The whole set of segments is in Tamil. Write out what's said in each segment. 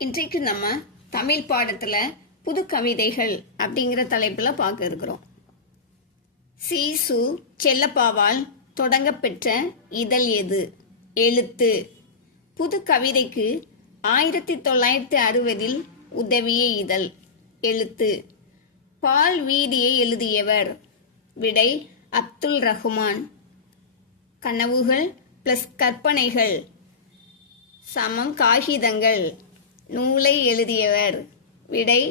இன்றைக்கு நம்ம தமிழ் பாடத்துல புது கவிதைகள் அப்படிங்கிற தலைப்புல பார்க்க இருக்கிறோம். சீசு செல்லப்பாவால் தொடங்கப்பெற்ற இதழ் எது? எழுத்து. புது கவிதைக்கு 1960 உதவிய இதழ். எழுத்து. பால் வீதியை எழுதியவர்? விடை அப்துல் ரஹ்மான். கனவுகள் பிளஸ் கற்பனைகள் சமம் காகிதங்கள். நூலை எழுதியவர்? விடை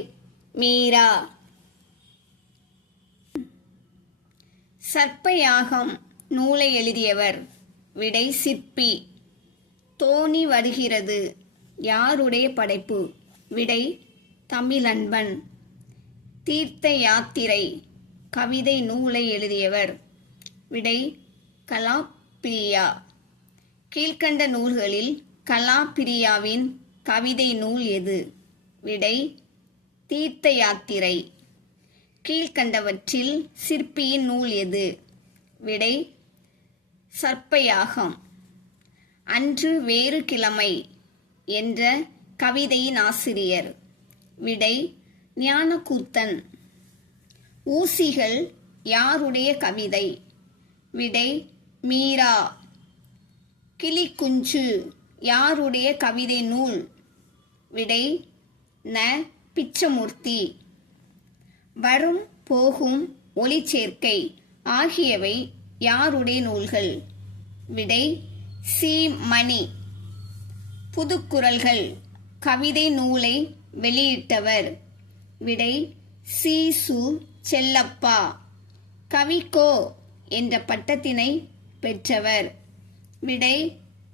மீரா. சர்ப்பயாகம் நூலை எழுதியவர்? விடை சிற்பி. தோணி வருகிறது யாருடைய படைப்பு? விடை தமிழன்பன். தீர்த்த யாத்திரை கவிதை நூலை எழுதியவர்? விடை கலாப்பிரியா. கீழ்கண்ட நூல்களில் கலாப்பிரியாவின் கவிதை நூல் எது? விடை தீர்த்த யாத்திரை. கீழ்கண்டவற்றில் சிற்பியின் நூல் எது? விடை சர்ப்பயாகம். அன்று வேறு கிழமை என்ற கவிதையின் ஆசிரியர்? விடை ஞானக்கூத்தன். ஊசிகள் யாருடைய கவிதை? விடை மீரா. கிளிக்குஞ்சு யாருடைய கவிதை நூல்? விடை ந. பிச்சமூர்த்தி. வரும் போகும் ஒளிச்சேர்க்கை ஆகியவை யாருடைய நூல்கள்? விடை சி. மணி. புதுக்குறள்கள் கவிதை நூலை வெளியிட்டவர்? விடை சி. சு. செல்லப்பா. கவிக்கோ என்ற பட்டத்தினை பெற்றவர்? விடை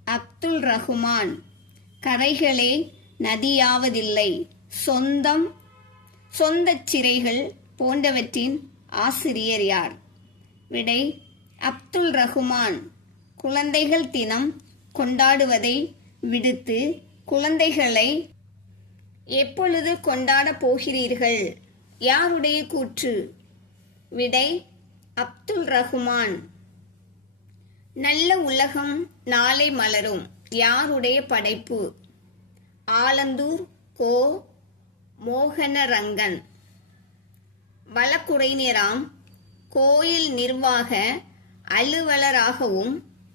அப்துல் ரஹ்மான். கரைகளே நதியாவதில்லை சொந்தச் சிறைகள் போன்றவற்றின் ஆசிரியர் யார்? விடை அப்துல் ரஹ்மான். குழந்தைகள் தினம் கொண்டாடுவதை விடுத்து குழந்தைகளை எப்பொழுது கொண்டாடப் போகிறீர்கள்? யாருடைய கூற்று? விடை அப்துல் ரஹ்மான். நல்ல உலகம் நாளை மலரும் யாருடைய படைப்பு? ஆலந்தூர் கோ. மோகனரங்கன். வழக்குரைஞராம் கோயில் நிர்வாக அலுவலராகவும்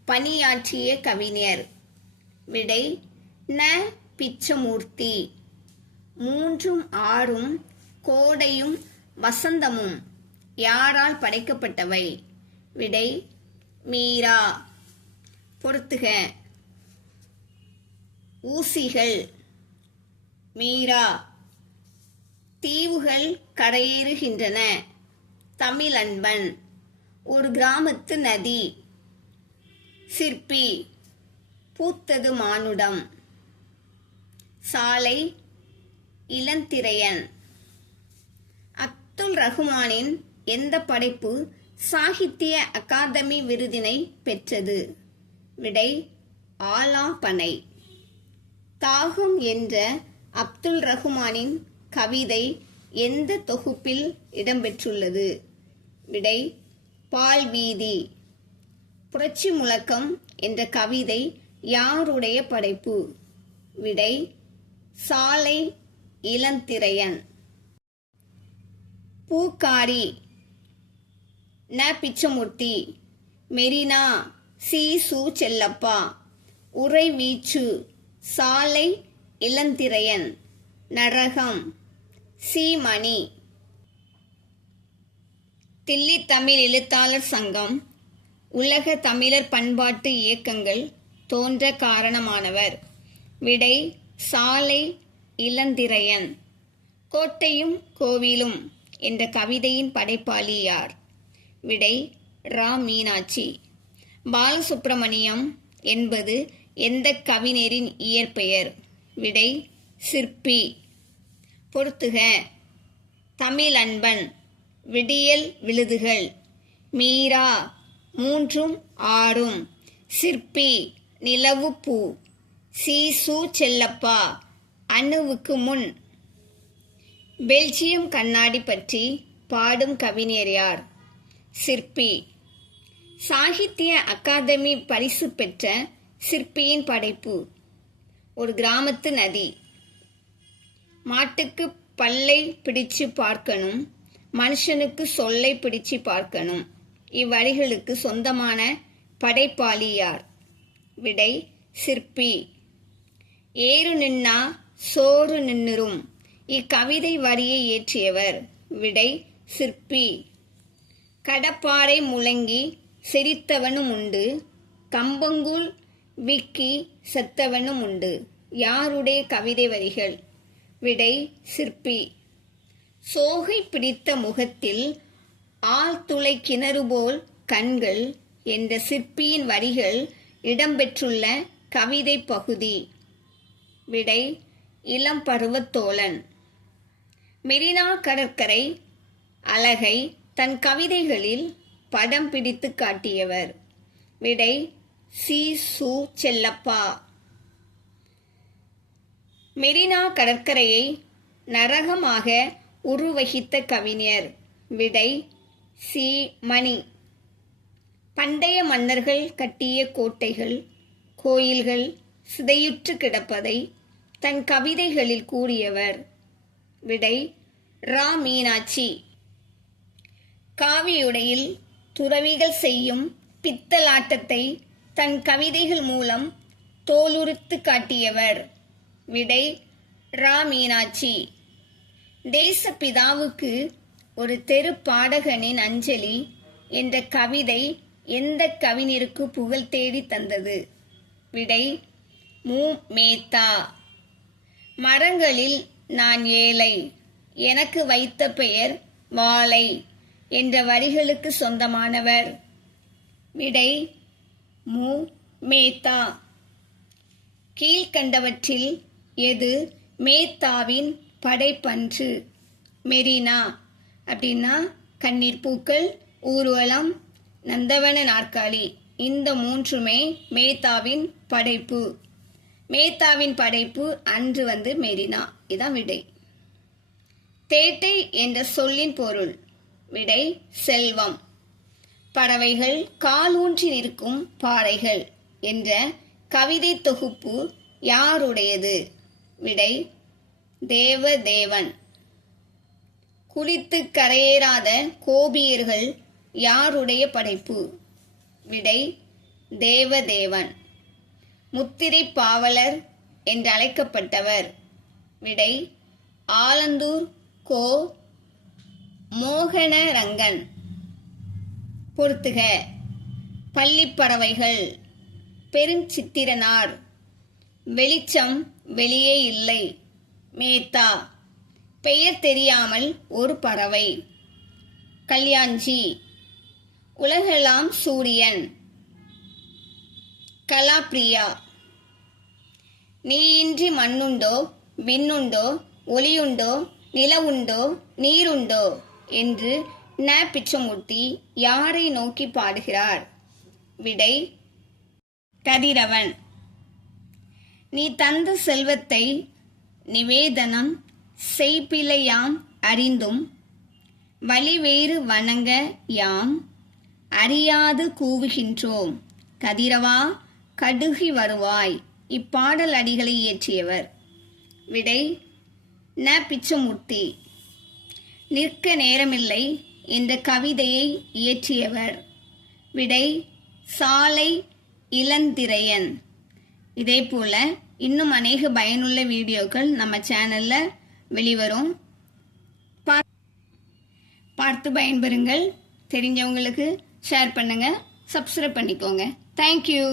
பணியாற்றிய கவிஞர்? விடை ந. பிச்சமூர்த்தி. 3ம் 6ம் கோடையும் வசந்தமும் யாரால் படைக்கப்பட்டவை? விடை மீரா. பொறுத்துக. ஊசிகள் மீரா. தீவுகள் கரையேறுகின்றன தமிழன்பன். ஒரு கிராமத்து நதி? சிற்பி. பூத்தது மானுடம். சாலை இளந்திரையன். அப்துல் ரஹ்மானின் எந்த படைப்பு சாகித்ய அகாதமி விருதினை பெற்றது? விடை ஆலாபனை. தாகம் என்ற அப்துல் ரஹ்மானின் கவிதை எந்த தொகுப்பில் இடம்பெற்றுள்ளது? விடை பால் வீதி. புரட்சி முழக்கம் என்ற கவிதை யாருடைய படைப்பு? விடை சாலை இளந்திரையன். பூக்காரி ந. பிச்சமூர்த்தி. மெரினா சி. சு. செல்லப்பா. உறைவீச்சு சாலை இளந்திரையன். நரகம் சி. மணி. தில்லி தமிழ் எழுத்தாளர் சங்கம் உலக தமிழர் பண்பாட்டு இயக்கங்கள் தோன்ற காரணமானவர்? விடை சாலை இளந்திரையன். கோட்டையும் கோவிலும் என்ற கவிதையின் படைப்பாளி யார்? விடை ரா. மீனாட்சி. பாலசுப்பிரமணியம் என்பது எந்த கவிஞரின் இயற்பெயர்? விடை சிற்பி. பொறுத்துக. தமிழன்பன். விடியல் விழுதுகள். மீரா 3ம் 6ம். சிற்பி நிலவுப்பூ. சி. சு. செல்லப்பா அணுவுக்கு முன். பெல்ஜியம் கண்ணாடி பற்றி பாடும் கவிஞர் யார்? சிற்பி. சாகித்ய அகாதமி பரிசு பெற்ற சிற்பியின் படைப்பு? ஒரு கிராமத்து நதி. மாட்டுக்கு பல்லை பிடிச்சு பார்க்கணும், மனுஷனுக்கு சொல்லை பிடிச்சு பார்க்கணும். இவ்வரிகளுக்கு சொந்தமான படைப்பாளி யார்? விடை சிற்பி. ஏறு நின்னா சோறு நின்னுரும். இக்கவிதை வரியை இயற்றியவர்? விடை சிற்பி. கடப்பாறை முழங்கி சிரித்தவனும் உண்டு, கம்பங்கூழ் விக்கி செத்தவனும் உண்டு. யாருடைய கவிதை வரிகள்? விடை சிற்பி. சோகை பிடித்த முகத்தில் ஆழ்துளை கிணறு போல் கண்கள் என்ற சிற்பியின் வரிகள் இடம்பெற்றுள்ள கவிதை பகுதி? விடை இளம் பருவத்தோழன். மெரினா கடற்கரை அழகை தன் கவிதைகளில் படம் பிடித்து காட்டியவர்? விடை சு. செல்லப்பா. மெரினா கடற்கரையை நரகமாக உருவகித்த கவிஞர்? விடை சி. மணி. பண்டைய மன்னர்கள் கட்டிய கோட்டைகள், கோயில்கள் சிதையுற்று கிடப்பதை தன் கவிதைகளில் கூறியவர்? விடை ரா. மீனாட்சி. காவியுடையில் துறவிகள் செய்யும் பித்தலாட்டத்தை தன் கவிதைகள் மூலம் தோலுரித்து காட்டியவர்? விடை ரா. மீனாட்சி. தேசப்பிதாவுக்கு ஒரு தெரு பாடகனின் அஞ்சலி என்ற கவிதை எந்த கவிஞருக்கு புகழ் தேடி தந்தது? விடை மு. மேத்தா. மரங்களில் நான் ஏழை, எனக்கு வைத்த பெயர் வாழை என்ற வரிகளுக்கு சொந்தமானவர்? விடை மு. மேத்தா. கீழ்கண்டவற்றில் எது மேத்தாவின் படைப்பன்று? மெரினா அப்படின்னா கண்ணீர் பூக்கள், ஊர்வலம், நந்தவன நாற்காலி. இந்த மூன்றுமே மேத்தாவின் படைப்பு. மேத்தாவின் படைப்பு அன்று மெரினா. இதான் விடை. தேட்டை என்ற சொல்லின் பொருள்? விடை செல்வம். பறவைகள் காலூன்றி நிற்கும் பாறைகள் என்ற கவிதை தொகுப்பு யாருடையது? விடை தேவதேவன். குளித்து கரையேறாத கோபியர்கள் யாருடைய படைப்பு? விடை தேவதேவன். முத்திரை பாவலர் என்றழைக்கப்பட்டவர்? விடை ஆலந்தூர் கோ. மோகனரங்கன். பொறுத்துக. பள்ளிப்பறவைகள், பெருஞ்சித்திரனார், வெளிச்சம் வெளியே இல்லை, மேத்தா, பெயர் தெரியாமல் ஒரு பறவை, கல்யாண்ஜி, உலகெல்லாம் சூரியன், கலாப்ரியா. நீயின்றி மண்ணுண்டோ, விண்ணுண்டோ, ஒளியுண்டோ, நிலவுண்டோ, நீருண்டோ என்று ந. பிச்சமூர்த்தி யாரை நோக்கி பாடுகிறார்? விடை கதிரவன். நீ தந்த செல்வத்தை நிவேதனம் செய்பிழையாம் அறிந்தும் வழிவேறு வணங்க யாம் அறியாது கூவுகின்றோம். கதிரவா கடுகி வருவாய். இப்பாடல் அடிகளை இயற்றியவர்? விடை ந. பிச்சமூர்த்தி. நிற்க நேரமில்லை என்ற கவிதையை இயற்றியவர்? விடை சாலை இளந்திரையன். இதே போல இன்னும் அநேக பயனுள்ள வீடியோக்கள் நம்ம சேனல்ல வெளிவரும். பார்த்து பயன்பெறுங்கள். தெரிஞ்சவங்களுக்கு ஷேர் பண்ணுங்க, சப்ஸ்கிரைப் பண்ணிக்கோங்க. தேங்க்யூ.